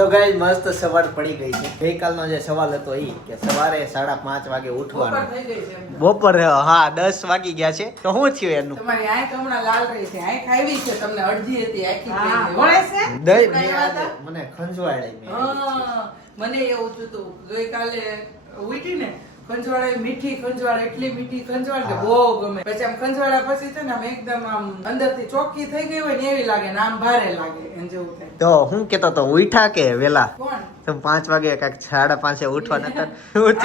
તો ગાઈસ મસ્ત સવાર પડી ગઈ છે. ગઈકાલનો જે સવાલ હતો એ કે સવારે 5:30 વાગે ઉઠવાનું. બપોરે હા 10 વાગી ગયા છે. તો શું થયું એનું? તમારી આંખ હમણાં લાલ રહી છે. આંખ આવી છે, તમને અડધી હતી આખી વળે છે. દહીં મને ખંજવાળાઈ મને એવું થતું ગઈકાલે ઉઠી ને ખંજવાળા મીઠી ખંજવાળ એટલી મીઠી ખંજવાળ કે બહુ ગમે. પછી આમ ખંજવાળા પછી છે ને આમ એકદમ આમ અંદરથી ચોખ્ખી થઈ ગઈ હોય ને એવી લાગે ને આમ ભારે લાગે એમ જેવું થાય. તો હું કેતો તો ઉઠા કે વેલા? કોણ? તમે 5 વાગે કાંઈક 5:30 ઉઠવા નતા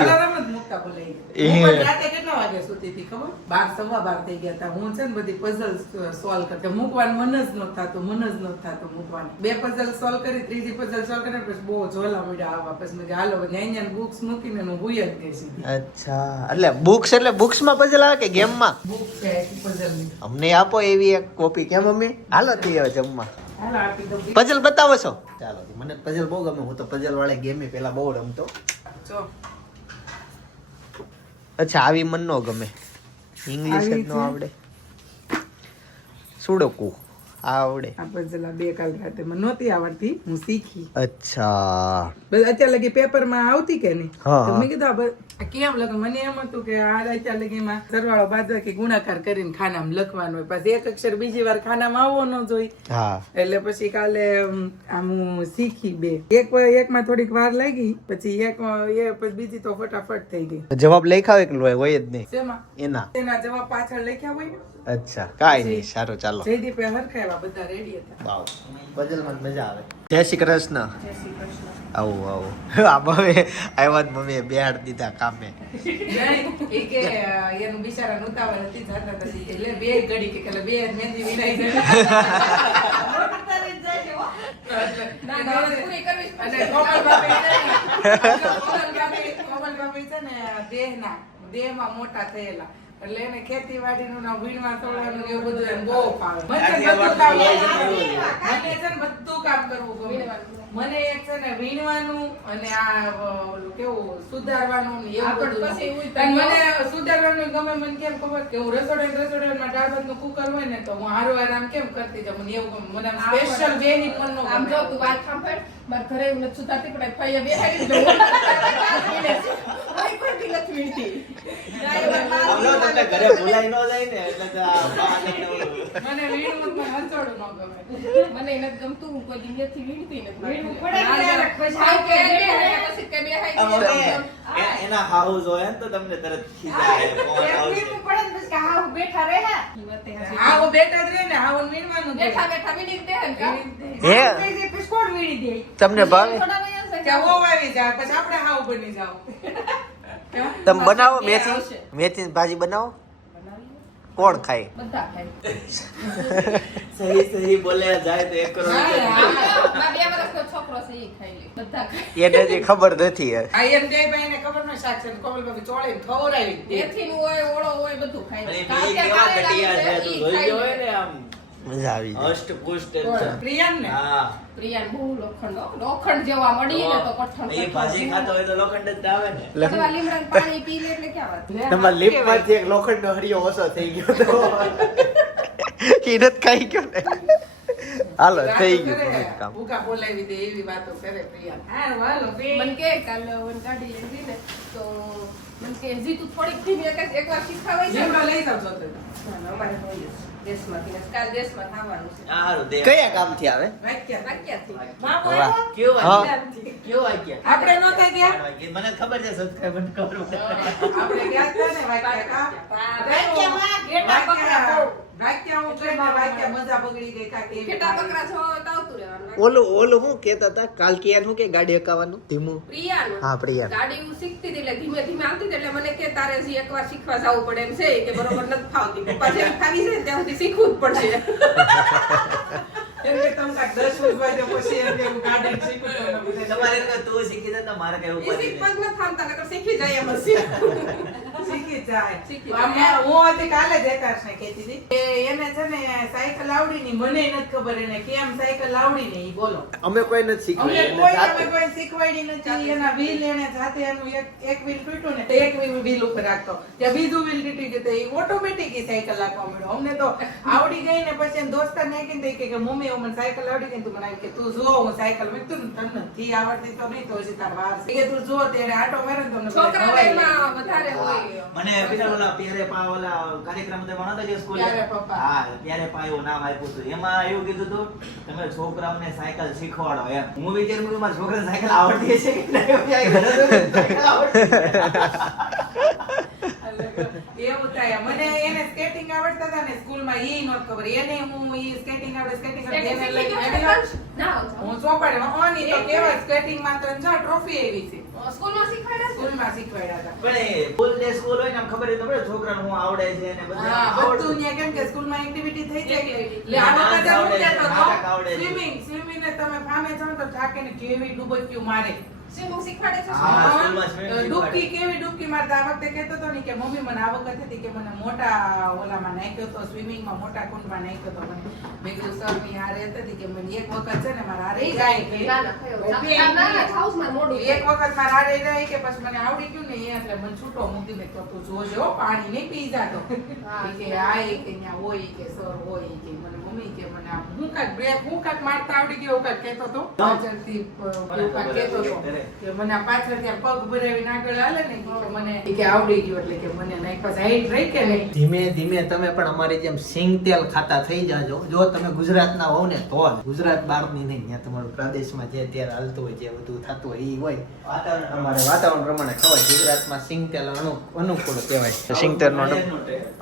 અલાર્મ જ મૂકતા ભૂલાઈ ગઈ. હું પણ રાતે કેટલા વાગે સૂતી હતી ખબર? 12 સવા 12 થઈ ગયા હતા. હું છે ને બધી પઝલ સોલ્વ કરતી. મૂકવાનું મન જ નહોતું થતું, મૂકવાનું. 2 પઝલ સોલ્વ કરી, ત્રીજી પઝલ સોલ્વ કરીને પછી બહુ ઝોલા મળ્યા આવવા. પછી મેં હાલો અહીંયા બુક્સ મૂકીને હું હુઈ જ ગઈ સીધી. અચ્છા, એટલે બુક્સ માં પઝલ આવે કે ગેમ માં? બુક છે પઝલ ની. અમને આપો એવી એક કોપી. કેમ મમ્મી? હાલો થી હવે જમવા. હાલો આપી દો. પઝલ બતાવો છો? ચાલો, મને પઝલ બહુ ગમે. હું તો પઝલ વાળી ગેમ પેલા બહુ રમતો. જો અચ્છા, આવી મન નો ગમે. ઇંગ્લિશ જ નો આવડે. સુડોકુ આવડે. આ પઝલ આ 2 કાલ રાતે મને નહોતી આવડતી, હું શીખી. અચ્છા, બસ અત્યારે લગી પેપર માં આવતી કે નહીં? હા. તો મેં કીધું કેમ લખું? મને એમ હતું કે આ અત્યારે લગીમાં સરવાળો બાદબાકી ગુણાકાર કરીને ખાનામાં લખવાનું હોય. પછી એક અક્ષર બીજી વાર ખાનામાં આવવો ન જોઈએ. હા. એટલે પછી કાલે આમ હું શીખી 2. એકમાં થોડીક વાર લાગી, પછી પછી બીજી તો ફટાફટ થઈ ગઈ. જવાબ લખ્યા હોય કે હોય જ નહીં? શેમાં? એના તેના જવાબ પાછળ લખ્યા હોય ને. અચ્છા, કાઈ નહીં. સારું, ચાલો. જયદીપે હરખાવ્યા, બધા રેડી હતા. વાવ, પઝલમાં મજા આવે. જય શ્રી કૃષ્ણ. જય શ્રી કૃષ્ણ. આવું આ મમ્મી આવ્યા જ. મમ્મીએ બેહાડ દીધા કામે. એ કે એનું બિચારા ઉતાવળ હતી જાતા હતા એટલે 2 ઘડી કે એટલે 2 મહેંદી વિનાઈ ગઈ. અને કોમલભાભી છે ને દેહમાં મોટા થયેલા એટલે એને ખેતીવાડીનું ના વીણવા તોડવાનું એવું બધું એને બહુ ફાવે. મને છે ને બધું કામ કરવું ગમે. મને એક છે ને વીણવાનું અને આ કેવું સુધારવાનું ને એવું બધું. મને સુધારવાનું ગમે. મને કેમ ખબર કે હું રસોડામાં દાળ ભાતનું કુકર હોય ને તો હું હારો આરામ કેમ કરતી જાઉં. મને એવું ગમે. મને સ્પેશિયલ બેની મન નો આમ જો તું વાત સાંભળ. માર ઘરે એવું નથી સુધારતી પણ ફઈએ બેહાડી દઉં. કોઈ કોઈ નથી વીણતી. ઘરે ભૂલાઈ ન જાય ને એટલે મને વીણવું પણ હંચોડું ન ગમે. મને નથી ગમતું. હું કોઈ દિવસથી વીણતી નથી. એના હાઉસ હોય ને તો તમને તરત ખીજાય. બેઠા રહે આવો બેટા જ રહે ને આવો વીણવાનું બેઠા બેઠા વીણી દે ને કોણ વીણી દે? તમને ભાવે? કે વો આવી જાય પછી આપણે હાવ બની જાવ. તમે બનાવો મેથી ભાજી બનાવો. કોણ ખાય? બધા ખાય. સહી બોલે જાય તો 1 કરોડ મારા 2 વર્ષનો છોકરો છે એ ખાઈ લે. બધા ખાય. એને જે ખબર નથી. આ એમ જય ભાઈને ખબર ન શાક છે કોમલભાભી ચોળીને ખવરાવી દે. મેથીનું હોય ઓળો હોય બધું ખાય. મજા આવી જાય. અષ્ટપુષ્ટ પ્રિયાન ને પ્રિયાન બહુ લોખંડ જેવા મળી ને તો કઠણ એ ભાજી ખાતો હોય તો લોખંડ જ આવે ને. બધા લીમડાનું પાણી પી લે એટલે ક્યાં વાત. તમારા લીપમાંથી એક લોખંડનો હરિયો ઓછો થઈ ગયો તો કિરત ખાઈ ગયો ને. હાલો થઈ ગયું કામ. ભૂકા બોલાવી દે એવી વાતો કરે પ્રિયાન. હા વાલો મને કે કાલ ઓન ગાડી લઈને ગઈ ને તો મને કે હજી તું થોડીક ધીમી એકવાર શીખાવાય છે. જેમાં લઈ જાવ છો તો અમારે હોય દેશમાંથી કાલ દેશમાં થવાનું છે. સારું દે. કયા કામથી આવે? વાક્યાથી. વાહ કેવો હા. કેવો વાગ્યા? આપણે નહોતા ગયા. મને ખબર છે સબસ્ક્રાઇબર ખબર આપણે ગયા હતા ને વાક્યા હું કહીને વાક્યા મજા બગડી ગઈ કાકી એવી ફેટા બકરા છો તો આવતું રહેવાનું. ઓલું હું કેતા હતા કાલ કિયાન હું કે ગાડી હકાવાનું ધીમું. પ્રિયાનું. હા, પ્રિયા. ગાડી હું શીખતી હતી એટલે ધીમે ધીમે આવતી હતી એટલે મને કે તારે હજી એકવાર શીખવા જવું પડે એમ છે કે બરોબર નથી ફાવતી. પપ્પા જેમ ખાવી છે ત્યાં સુધી શીખવું જ પડશે. એમ કે તમે કાંઈક 10 વર્ષ વાગ્યા પછી એમ કે હું ગાડી શીખું તો તમારે તો તું શીખી જાય તો મારે કઈ એ ઉપાધિ શીખવા જ નહીં. નથી થામતા નકર શીખી જાય એમ હશે. શીખી જાય. શીખી હું હજી કાલે જ એકાશને કહેતી હતી કે એને છે ને સાયકલ આવડી ની, મને નથી ખબર એને કેમ સાયકલ આવડી ને ઈ બોલો. અમે કોઈ નથી અમે શીખવાડ્યું કોઈ શીખવાડી નથી. એના વ્હીલ એને જાતે એનું એક વ્હીલ તૂટ્યું ને તો એક વ્હીલ ઉપર રાખતો, ત્યાં બીજું વ્હીલ તૂટી ગયું તો એ ઓટોમેટિક સાયકલ રાખવા મળ્યો. અમને તો આવડી ગઈ ને પછી એના દોસ્તાર ને કીધું કે મમ્મી મને સાયકલ આવડી ગઈ. તું મને કે તું જો હું સાયકલ મેં કીધું તને નથી આવડતી તો નહીં, તો હજી તાર વાર છે. કે તું જો તેને આટો મારે ને તમને છોકરાને એમાં વધારે હોય. મને પેલા ઓલા પ્યારે પા ઓલા કાર્યક્રમ તે ભણાવતા જે સ્કૂલે પ્યારે પપ્પા. હા પ્યારે પા એવું નામ આપ્યું હતું. એમાં એવું કીધું હતું તમે છોકરાઓને સાયકલ શીખવાડો એમ. હું વિચારું કે મારા છોકરાને સાયકલ આવડતી હશે કે નહીં, સાયકલ આવડતી એવું થાય. મને એને સ્કેટિંગ આવડતા હતા ને સ્કૂલમાં ઈ નહોત ખબર. એને હું ઈ સ્કેટિંગ આવડે એને લઈને હું ચોપાડે ઓની તો કેવાય સ્કેટિંગ માં તો જો ટ્રોફી આવી છે. સ્કૂલમાં શીખવાડ્યા છે? સ્કૂલમાં શીખવાડ્યા હતા. પણ એ ફૂલ ડે સ્કૂલ હોય ને આમ ખબર તો પડે છોકરાને હું આવડે છે ને બધું હા, આવડતું. બધું ન્યા કેમ કે સ્કૂલમાં એક્ટિવિટી થઈ જાય. Activity. એટલે આ વખતે હું આવડે છે, કહેતો નાટક આવડે હતો છે. સ્વિમિંગ ને તમે ફામે જાઓ તો થાકીને કેવી ડૂબકીઓ મારે. સ્વિમિંગ શીખવાડે છે? હા, સ્કૂલમાં swimming ડૂબકી કેવી ડૂબકી મારતા. આ વખતે કહેતો હતો ને કે મમ્મી મને આ વખત હતી કે મને મોટા ઓલામાં નાખ્યો તો સ્વિમિંગમાં મોટા કુંડમાં નાખ્યો તો મને. મેં કીધું સર ની હારે હતી કે મને એક વખત છે ને મારા હારે ગાય ગઈ. ના, ના, થયો. ના, ના, હાઉસમાં મોડું એક વખત મારા હારે રહી કે પછી મને આવડી ગયું ને એટલે મને છૂટો મૂકી મેં તો તું જોજો પાણી નહીં પી જાતો. હા. કે આ કે ન્યા હોય કે સર હોય કે મને મમ્મી કે મને આમ હું કાંઈક બ્રેક હું કાંઈક મારતા આવડી ગયો એવું કાંઈક કહેતો હતો. પાછળથી એવું કાંઈક કહેતો હતો કે મને આ પાછળથી આ પગ ભરાવીને આગળ હાલે ને કે મને કે આવડી ગયું એટલે કે મને નહીં પછી હાઈટ રહી કે નહીં. ધીમે ધીમે તમે પણ અમારી જેમ સિંગ તેલ ખાતા થઈ જાજો. જો તમે ગુજરાતના હોવ ને તો જ. ગુજરાત બહારની નહીં. ત્યાં તમારું પ્રદેશમાં જે તેલ હાલતું હોય જે બધું થતું હોય એ હોય વાતાવરણ અમારે વાતાવરણ પ્રમાણે ખવાય. ગુજરાતમાં સિંગ તેલ અનુકૂળ કહેવાય. સિંગ તેલનો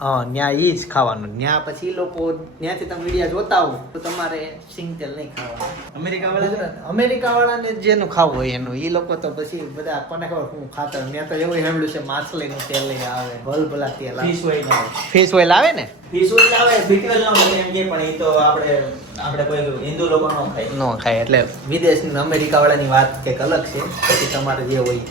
હા ન્યા ઈ જ ખાવાનું. ન્યા પછી ઈ લોકો ત્યાંથી તમે વિડીયો જોતા હો તો તમારે સિંગ તેલ નહીં ખાવાનું. અમેરિકા વાળા અમેરિકા વાળાને જેનું ખાવું હોય એનું. ઈ લોકો તો પછી બધા કોને ખબર શું ખાતર. ત્યાં તો એવું સાંભળ્યું છે માછલીનું તેલ લઈ આવે, ભલભલા તેલ આવે, ફિશ ઓઇલ આવે. ફિશ ઓઇલ આવે ને ફિશ ઓઇલ આવે, ફિટવેલ નો હોય એમ કે પણ એ તો આપણે કોઈ હિન્દુ લોકો નો ખાય. નો ખાય. એટલે વિદેશની અમેરિકા વાળાની વાત કંઈક અલગ છે. પછી તમારે જે હોય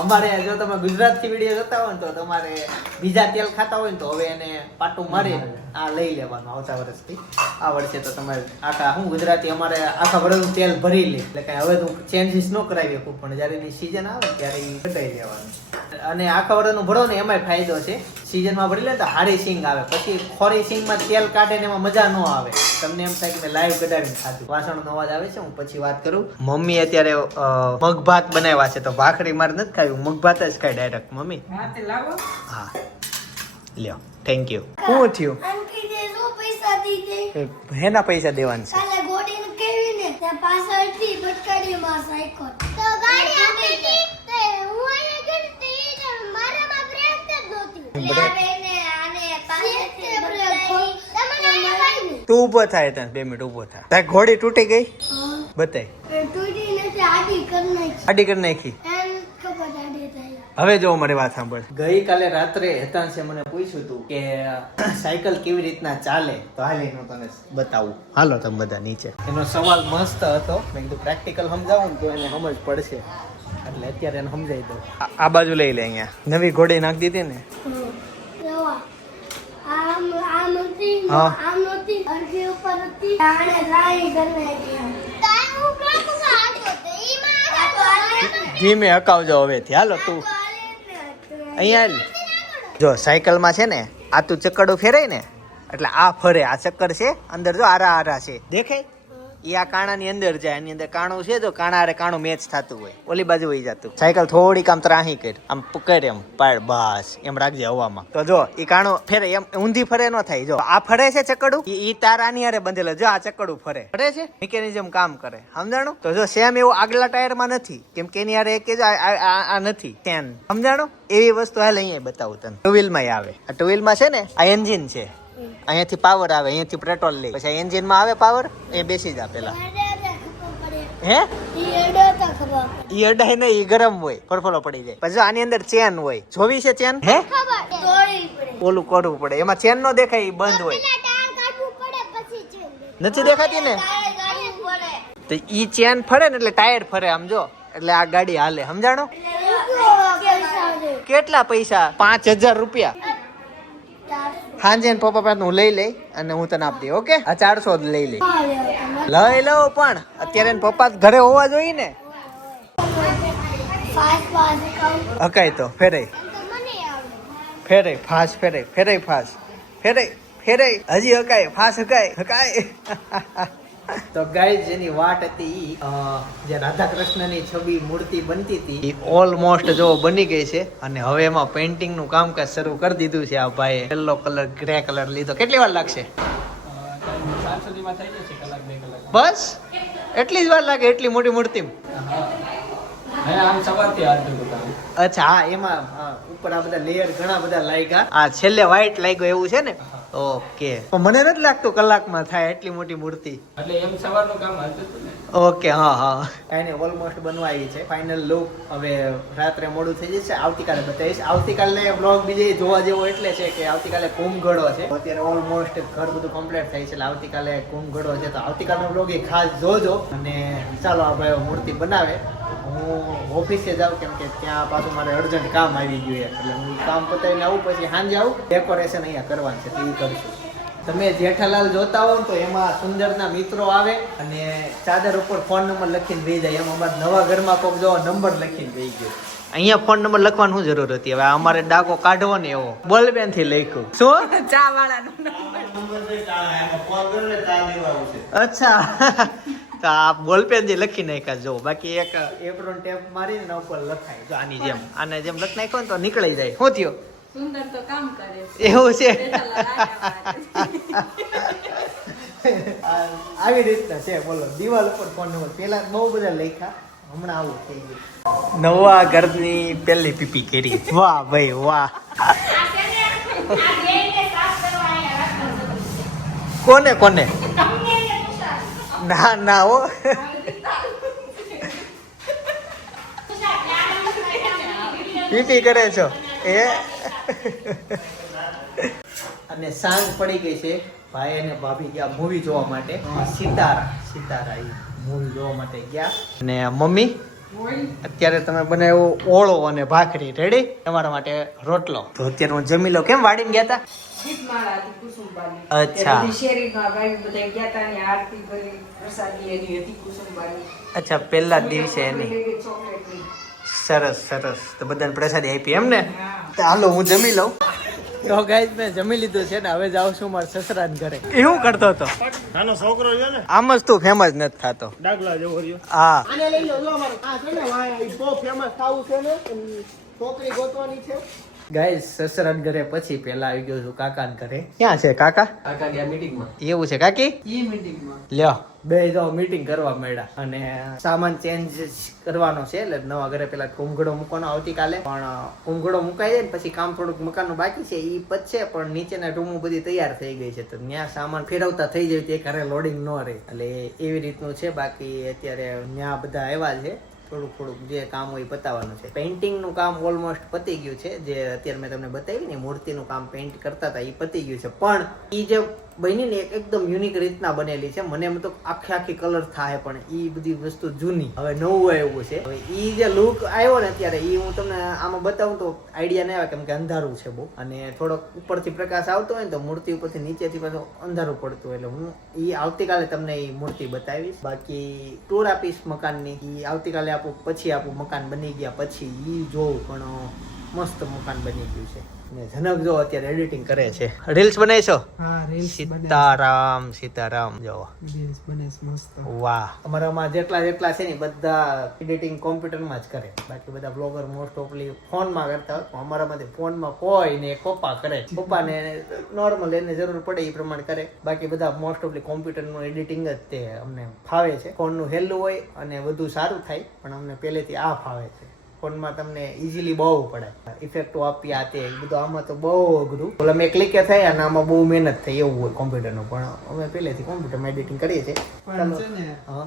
અમારે જો તમે ગુજરાતથી વિડીયો જોતા હોય ને તો તમારે બીજા તેલ ખાતા હોય ને તો હવે એને પાટું મારી આ લઈ લેવાનું આવતા વર્ષથી. આ વર્ષે તો તમારે આખા હું ગુજરાતી અમારે આખા વર્ષનું તેલ ભરી લે. એટલે કઈ હવે તો ચેન્જીસ ન કરાવી શકું પણ જયારે એની સિઝન આવે ત્યારે એ ઘટાઈ લેવાનું. અને આખા વર્ષનું ભરો ને એમાંય ફાયદો છે. સિઝનમાં ભરી લે તો હારી સિંગ આવે. પછી ખોરી સિંગમાં તેલ કાઢે ને એમાં મજા ન આવે. તમને એમ થાય કે મેં લાઈવ કઢાવીને ખાધું. વાસણનો અવાજ આવે છે. હું પછી વાત કરું. મમ્મી અત્યારે મગ ભાત બનાવ્યા છે તો ભાખરી મારે નથી ખાવી. મગ ભાત જ ખાય ડાયરેક્ટ મમ્મી. હા તે લાવો. હા લ્યો થેન્ક યુ. શું થયું? અંકિતે શું પૈસા દીધે? હેના પૈસા દેવાના છે? કાલે ગોડીને કેવીને ત્યાં પાછળથી બટકાડીમાં સાયકલ તો ગાડી આપી હતી તે હું અહીંયા ગઈ તે મારામાં બ્રેક જ નહોતી. એટલે આ બેને આને પાછળથી બટકાડી તમને કઈ તું ઊભો થાય તને 2 મિનિટ ઊભો થાય. તારી ઘોડી તૂટી ગઈ? બતાય. તૂટી નથી આડી કરી નાખી. આડી કરી નાખી. એમ ખબર આડી થાય. હવે જો મારી વાત સાંભળ. ગઈકાલે રાત્રે હેતાંશે મને પૂછ્યું હતું કે સાયકલ કેવી રીતના ચાલે તો હાલ એનું તને બતાવું. હાલો તમે બધા નીચે. એનો સવાલ મસ્ત હતો. મેં કીધું પ્રેક્ટિકલ સમજાવું તો એને સમજ પડશે એટલે અત્યારે એને સમજાવી દઉં. આ બાજુ લઈ લે. અહીંયા નવી ઘોડી નાખી દીધી ને. જોવા આમ હતી હા. આમ નહોતી અડધી ઉપર હતી આને રાઈ કરી નાખી. તાય હું પ્રેક્ટિસ આતો તે ઈ માં આતો ધીમે હકાવજો હવેથી. હાલો તું અહીંયા હાલ. જો સાયકલમાં છે ને આ તું ચક્કડું ફેરાય ને એટલે આ ફરે. આ ચક્કર છે અંદર જો આરા આરા છે દેખાય. એ આ કાણાની અંદર જાય. એની અંદર કાણું છે તો કાણા હારે કાણું મેચ થતું હોય. ઓલી બાજુ વહી જતું. સાયકલ થોડીક આમ ત્રાહી કર આમ કર એમ પાડ બસ એમ રાખજે હવામાં. તો જો એ કાણું ફેરે એમ ઊંધી ફરે ન થાય. જો આ ફરે છે ચક્કડું ઈ તારાની હારે બંધેલો. જો આ ચક્કડું ફરે છે મિકેનિઝમ કામ કરે. સમજાણું? તો જો સેમ એવું આગલા ટાયરમાં નથી કેમ કે એની હારે એક જ આ નથી ચેન. સમજાણું? એવી વસ્તુ હાલ અહીંયા બતાવું તને. ટુ વ્હીલ માં આવે. આ ટુ વ્હીલ માં છે ને આ એન્જિન છે. અહીંયાથી પાવર આવે. અહીંયાથી પેટ્રોલ લે. પછી એન્જિન માં આવે પાવર. એ બેસી જા પેલા. હે ઈ એડો ખબર ઈ અડાય ને ઈ ગરમ હોય. ફરફરો પડી જાય. પછી જો આની અંદર ચેન હોય. જોવી છે ચેન? હે ખબર તોડી પડે. ઓલું કરવું પડે. એમાં ચેન નો દેખાય ઈ બંધ હોય. પેલા ટાંગ કાઢવું પડે પછી ચેન નથી દેખાતી ને? તારે ગાડવું પડે. તો ઈ ચેન ફરે ને એટલે ટાયર ફરે. આમ જો એટલે આ ગાડી હાલે. સમજાણો? પૈસા દે કેટલા પૈસા? 5000 રૂપિયા. 400. સાંજે ને પપ્પા પાસે હું લઈ લઈ અને હું તને આપી દઈ. ઓકે, આ 400 જ લઈ લઈ. હા, લેવો તમે. લઈ લઉં પણ અત્યારે એને પપ્પા ઘરે હોવા જોઈએ ને. Fast account. હકાય તો ફેરાય એમ તો મને આવડે. ફેરાય ફાસ ફેરાય ફેરાય ફાસ ફેરાય ફેરાય હજી હકાય ફાસ હકાય હકાય. તો ગાઈઝ જેની વાટ હતી જે રાધા કૃષ્ણની છબી મૂર્તિ બનતી હતી ઓલમોસ્ટ જો બની ગઈ છે અને હવે એમાં પેઇન્ટિંગ નું કામકાજ શરૂ કરી દીધું છે. આ ભાઈએ યલો કલર ગ્રે કલર લીધો. કેટલી વાર લાગશે? બસ એટલી જ વાર લાગે એટલી મોટી મૂર્તિ? અચ્છા હા, એમાં ઉપર આ બધા લેયર ઘણા બધા લાગ્યા. આ છેલ્લે વ્હાઈટ લાગ્યો એવું છે ને? ઓકે, મને નથી લાગતું કલાકમાં થાય એટલી મોટી મૂર્તિ. એટલે એમ સવારનું કામ હાલતું હતું ને. ઓકે, હા હા, કઈ નહીં, ઓલમોસ્ટ બનવા આવી છે. ફાઇનલ લુક હવે રાત્રે મોડું થઈ જશે, આવતીકાલે બતાવીશ. આવતીકાલે બ્લોગ બીજે જોવા જેવો એટલે છે કે આવતીકાલે કુંભગઢો છે. અત્યારે ઓલમોસ્ટ ઘર બધું કમ્પ્લીટ થાય છે એટલે આવતીકાલે કુંભગઢો છે તો આવતીકાલનો બ્લોગ એ ખાસ જોજો. અને ચાલો આ ભાઈ મૂર્તિ બનાવે. હું ઓફિસે જાઉં કેમ કે ત્યાં પાછું મારે અર્જન્ટ કામ આવી ગયું એટલે હું કામ પતાવીને આવું પછી સાંજે આવું. ડેકોરેશન અહીંયા કરવાનું છે તો એ કરશું. તમે જેઠાલાલ જોતા હો તો એમાં સુંદરના મિત્રો આવે અને ચાદર ઉપર ફોન નંબર લખીને દઈ જાય. એમ અમારા નવા ઘરમાં કોઈક જો નંબર લખીને દઈ ગયો. અહીંયા ફોન નંબર લખવાની શું જરૂર હતી? હવે અમારે ડાકો કાઢવો ને એવો બોલપેન થી લખ્યું. શું ચા વાળાનો અચ્છા તો આ બોલપેન થી લખી નાખ્યા જો. બાકી એક એપ્રોન ટેપ મારીને એના ઉપર લખાય જો આની જેમ. આને જેમ લખ નાખ્યો ને તો નીકળી જાય. શું થયો? સુંદર તો કામ કરે એવું છે. જેઠાલાલ આવી રીતના છે. બોલો, દિવાલ ઉપર ફોન નંબર પેલા બહુ બધા લખ્યા, હમણાં આવું થઈ ગયું. નવા ઘરની પહેલી પીપી કરી. વાહ ભાઈ વાહ. કોને કોને? ના ના હો. પીપી કરે છો એ? અને સાંજ પડી ગઈ છે. ભાઈ અને ભાભી ગયા મૂવી જોવા માટે. સિતારા મૂવી જોવા માટે ગયા. અને મમ્મી અત્યારે તમે બનાવ્યો ઓળો અને ભાખરી રેડી, તમારા માટે રોટલો. તો અત્યારે હું જમી લઉં. કેમ વાડીને ગયા હતા? દીપમાળા હતી કુસુમબાની. અચ્છા. તે બધી શેરીમાં ભાઈ બધા ગયા તા ને આરતી કરી, પ્રસાદી એની હતી કુસુમબાની. અચ્છા, પહેલા જ દિવસે એની. ચોકલેટની. સરસ સરસ. તો બધાને પ્રસાદી આપી એમ ને? તો હાલો હું જમી લઉં. તો ગાઈસ મેં જમી લીધું છે ને હવે જાઉં છું મારા સસરાને ઘરે. એ શું કરતો હતો? નાનો છોકરો છે ને, આમ જ તું ફેમસ નથી થતો. ડાગલા જેવો રહ્યો. હા આને લઈ લો. જો અમારે આ છે ને વાય બહુ ફેમસ થાવું છે ને છોકરી ગોતવાની છે. ગાઈસ સસરાને ઘરે પછી પેલા આવી ગયો છું કાકાને ઘરે. ક્યાં છે કાકા? કાકા ગયા મીટિંગમાં. એવું છે કાકી? ઈ મીટિંગમાં લ્યો બે જાઓ મીટિંગ કરવા મળ્યા અને સામાન ચેન્જ કરવાનો છે એટલે નવા ઘરે પેલા કુંભગઢો મૂકવાનો આવતીકાલે. પણ કુંભગઢો મુકાઈ જાય ને પછી કામ થોડુંક મકાનનું બાકી છે એ પતશે પણ નીચેના રૂમો બધી તૈયાર થઈ ગઈ છે તો ત્યાં સામાન ફેરવતા થઈ જાય તે ઘરે લોડિંગ ન રહે એટલે એવી રીતનું છે. બાકી અત્યારે ત્યાં બધા આવ્યા છે, થોડુંક જે કામ હોય પતાવવાનું છે. પેઇન્ટિંગ નું કામ ઓલમોસ્ટ પતી ગયું છે. જે અત્યારે મેં તમને બતાવી ને મૂર્તિનું કામ પેઇન્ટ કરતા હતા એ પતી ગયું છે. પણ એ જે બની ને એકદમ યુનિક રીતના બનેલી છે. મને એમ તો આખી કલર થાય પણ એ બધી વસ્તુ જૂની હવે નવું એવું છે. હવે એ જે લુક આવ્યો ને અત્યારે એ હું તમને આમાં બતાવું તો આઈડિયા નહીં આવે કેમ કે અંધારું છે બહુ અને થોડોક ઉપરથી પ્રકાશ આવતો હોય ને તો મૂર્તિ ઉપરથી નીચેથી પાછું અંધારું પડતું હોય એટલે હું એ આવતીકાલે તમને એ મૂર્તિ બતાવીશ. બાકી ટૂર આપીશ મકાનની એ આવતીકાલે આપું પછી આપું મકાન બની ગયા પછી એ જોઉં પણ મસ્ત મકાન બની ગયું છે. ને જનક જો અત્યારે એડિટિંગ કરે છે. રીલ્સ બનાવીશો? હા રીલ્સ સીતારામ સીતારામ જો રીલ્સ બને છે મસ્ત. વાહ. અમારામાં જેટલા છે ને બધા એડિટિંગ કોમ્પ્યુટરમાં જ કરે. બાકી બધા બ્લોગર મોસ્ટ ઓફલી ફોનમાં કરતા હોય. અમારામાંથી ફોનમાં કોઈ ને પપ્પા કરે. પપ્પાને નોર્મલ એને જરૂર પડે એ પ્રમાણે કરે. બાકી બધા મોસ્ટ ઓફલી કોમ્પ્યુટરનું એડિટિંગ જ તે અમને ફાવે છે. ફોનનું હેલું હોય અને વધુ સારું થાય પણ અમને પહેલેથી આ ફાવે છે. ફોનમાં તમને ઇઝીલી બહુ પડે ઇફેક્ટો આપી આ તે બધું આમાં તો બહુ અઘરું. ઓલા મેં ક્લિકે થાય અને આમાં બહુ મહેનત થઈ એવું હોય કોમ્પ્યુટરનું પણ અમે પહેલેથી કોમ્પ્યુટરમાં એડિટિંગ કરીએ છીએ. પણ છે ને હા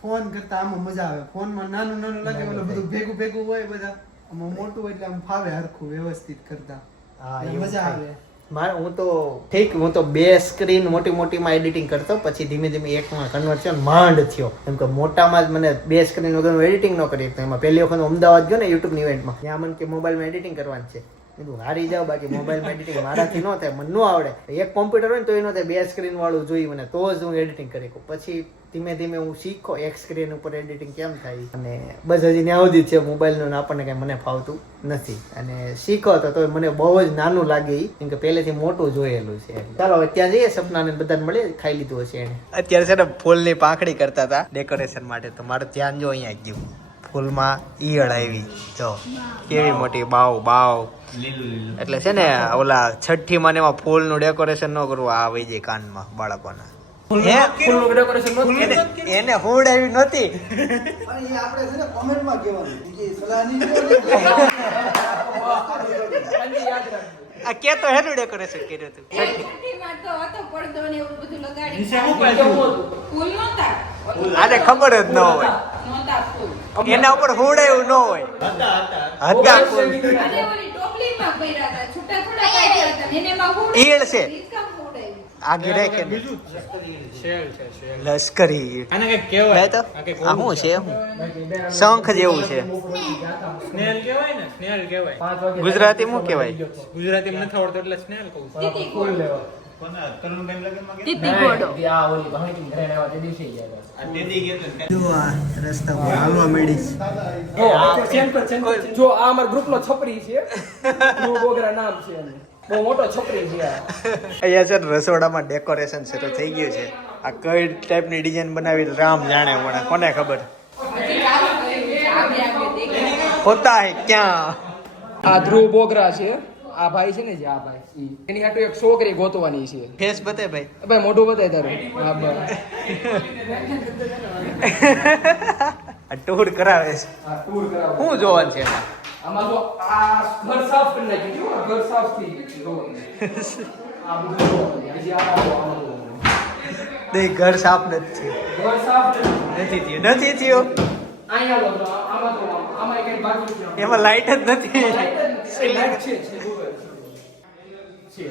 ફોન કરતા આમાં મજા આવે. ફોનમાં નાનું લાગે ઓલું બધું ભેગું હોય બધા આમાં મોટું એટલે આમ ફાવે હરખું વ્યવસ્થિત કરતા હા એટલે એવું મજા થાય. આવે. હું તો ઠીક હું તો 2 સ્ક્રીન મોટીમાં એડિટિંગ કરતો, પછી ધીમે ધીમે એકમાં કન્વર્ટ થયો, માંડ થયો. કેમ કે મોટામાં જ મને 2 સ્ક્રીન વગરનું એડિટિંગ ન કરી શકતો. એમાં પહેલી વખત અમદાવાદ ગયો ને યુટ્યુબની ઇવેન્ટમાં, ત્યાં મને કે મોબાઈલમાં એડિટિંગ કરવાની છે. કીધું હારી જાવ, બાકી મોબાઈલમાં એડિટિંગ મારાથી ન થાય, મને ન આવડે. એક કોમ્પ્યુટર હોય ને તો એનો થાય, 2 સ્ક્રીન વાળું જોઈ મને તો જ હું એડિટિંગ કરી શકું. પછી ધીમે ધીમે હું શીખો એક સ્ક્રીન ઉપર એડિટિંગ કેમ થાય, અને બસ હજી ત્યાં સુધી છે મોબાઈલનું. આપણને કંઈ મને ફાવતું નથી, અને શીખો તો મને બહુ જ નાનું લાગે, કેમ કે પહેલેથી મોટું જોયેલું છે. ચાલો હવે ત્યાં જઈએ, સપનાને બધાને મળીએ. ખાઈ લીધું હશે એને. અત્યારે છે ને ફૂલની પાંખડી કરતા હતા ડેકોરેશન માટે, તો મારું ધ્યાન જો અહીંયા ગયું. ફૂલમાં ઈયળ આવી, જો કેવી મોટી બાવ. એટલે છે ને ઓલા છઠ્ઠી માં એમાં ફૂલનું ડેકોરેશન ન કરવું, આ આવી જાય કાનમાં બાળકોના. એને હુડ આવી નહોતી. આ કેતો હેનું ડેકોરેશન કર્યું હતું? છઠ્ઠીમાં તો હતો પડદો ને એવું બધું લગાડી. ફૂલ નહોતા. આને ખબર જ ન હોય, નહોતા ફૂલ. એના ઉપર હુડ આવ્યું ન હોય. હતા ફૂલ. અને ઓલી ટોપલીમાં પહેર્યા હતા, છૂટા થોડા કાઢ્યા હતા. એને એમાં ફૂલ ઈયળ છે. રીતકામ ફૂલ આવ્યું. આગે રાખે ને શેલ છે લશ્કરી. આને કઈક કહેવાય. લે તો આ શું છે? શંખ જેવું છે. સ્નેલ કહેવાય ને, સ્નેલ કહેવાય. ગુજરાતી શું કહેવાય? ગુજરાતીમાં નથી આવડતું એટલે સ્નેલ કહું છું. તીતી ફૂલ. રસ્તા પર હાલવા મેળીશ. જો આ અમારા ગ્રુપનો છપરી છે, ધ્રુવ બોગરા નામ છે એનું. બહુ મોટો છપરી છે આ. અહીંયા છે ને રસોડામાં ડેકોરેશન શરૂ થઈ ગયું છે. આ કઈ ટાઈપની ડિઝાઇન બનાવી રામ જાણે, મને કોને ખબર. હજી ચાલુ કર્યું છે. આગે દેખાય. હોતા હે ક્યાં? આ ધ્રુવ બોગરા છે. આ ભાઈ છે ને, જે આ ભાઈ એની હાટુ એક છોકરી ગોતવાની છે. ફેસ બતાય ભાઈ. ભાઈ મોઢું બતાય તારું. હા બસ. આ ટૂર કરાવે છે. આ ટૂર કરાવો. શું જોવાનું છે એમાં? આમાં જો આ ઘર સાફ કરી નાખ્યું છે. આ ઘર સાફ થઈ ગયું. આ બધું જો. હજી આમાં નહીં, ઘર સાફ નથી ઘર સાફ નથી થયું. અહીંયા લો. આમાં તો આમાં કઈ બાકી છે. એમાં લાઈટ જ નથી. લાઈટ છે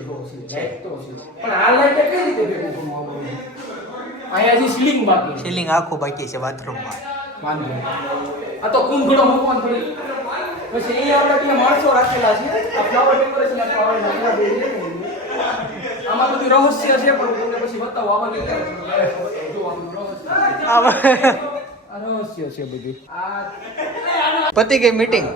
તો છે. પણ આ લાઈટ કઈ રીતે ભેગું કરવું? અહીંયા હજી સીલિંગ બાકી છે. સીલિંગ આખું બાકી છે બાથરૂમમાં. વાંધો નહીં. આ તો કુંભડો મૂકવાનું પડી. પછી અહીંયા આપણે ત્યાં માણસો રાખેલા છે. આ ફ્લાવર ડેકોરેશન આમાં બધું રહસ્ય છે, પણ હું તમને પછી બતાવું. આમાં કેવું જો આનું રહસ્ય. આ રહસ્ય છે બધું. આ પતિ ગઈ મીટિંગ.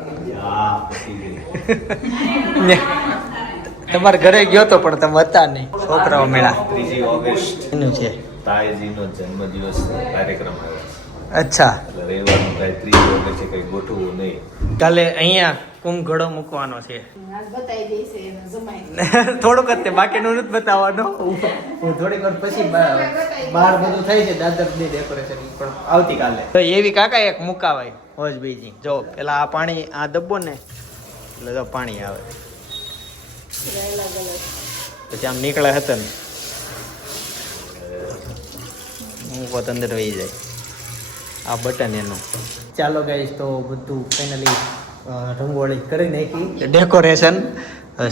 તમારા ઘરે ગયો તો પણ તમે હતા નહીં. છોકરાઓ મેળા 3 ઓગસ્ટ એનું છે. તાઈજીનો જન્મદિવસ કાર્યક્રમ આવ્યો છે. અચ્છા, એટલે રવિવારનું કાંઈ 3 ઓગસ્ટે કંઈ ગોઠવવું નહીં. કાલે અહીંયા કુંભ ઘડો મૂકવાનો છે. આજ બતાવી દઈશ એનો જમાઈ. થોડુંક જ તે, બાકીનું નથી બતાવવાનું. હું થોડીક વાર પછી બહાર બધું થાય છે, દાદરની ડેકોરેશન પણ આવતીકાલે. તો એવી કાકા એક મુકાવાય હોજ બીજી. જો પેલા આ પાણી આ દબ્બો ને એટલે જો પાણી આવે, પછી આમ નીકળે હતા ને હું પોત અંદર વહી જાય. આ બટન એનું. ચાલો ગાઈસ, તો બધું ફાઇનલી રંગોળી કરી નાખી, ડેકોરેશન.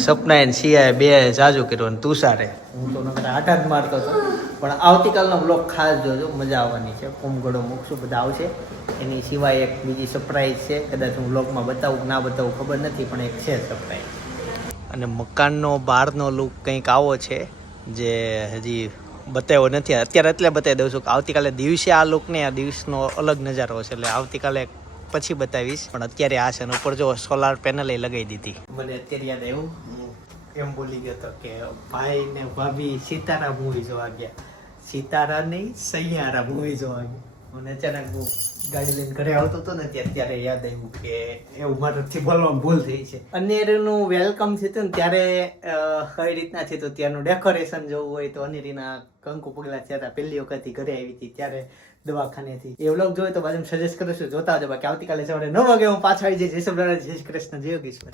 સપના અને સિયાએ બે જાજુ કર્યું અને તુષારે. હું તો નકર આટા જ મારતો હતો. પણ આવતીકાલનો બ્લોગ ખાસ જોજો, મજા આવવાની છે. કુંભગઢો મૂકશું, બધા આવશે. એની સિવાય એક બીજી સરપ્રાઈઝ છે, કદાચ હું બ્લોગમાં બતાવું ના બતાવું ખબર નથી, પણ એક છે સરપ્રાઈઝ. અને મકાનનો બહારનો લુક કંઈક આવો છે જે હજી બતાવ્યો નથી. અત્યારે એટલે બતાવી દઉં છું કે આવતીકાલે દિવસે આ લુક ને આ દિવસનો અલગ નજારો હશે, એટલે આવતીકાલે પછી બતાવીશ. પણ અત્યારે આ છે ને ઉપર જો સોલાર પેનલ એ લગાવી દીધી. મને અત્યારે યાદ આવ્યું, હું એમ બોલી ગયો હતો કે ભાઈ ને ભાભી સિતારા મૂવી જોવા ગયા. સિતારા નહીં, સૈયારા મૂવી જોવા ગયા. મને અચાનક હું ગાડી લઈને ઘરે આવતો હતો ને ત્યારે યાદ આવ્યું કે એવું મારાથી બોલવામાં ભૂલ થઈ છે. અનેરનું વેલકમ થયું ને ત્યારે કઈ રીતના છે, તો ત્યાંનું ડેકોરેશન જોવું હોય તો અનેરીના કંકુ પગલા થયા હતા. પહેલી વખત ઘરે આવી હતી ત્યારે દવાખાનેથી. એ વ્લોગ જોયો તો બાજુ સજેસ્ટ કરું છું, જોતા આવજો. બાકી આવતીકાલે સવારે 9 વાગે હું પાછા આવી જઈશ. જય શ્રી કૃષ્ણ, જય યોગેશ્વર.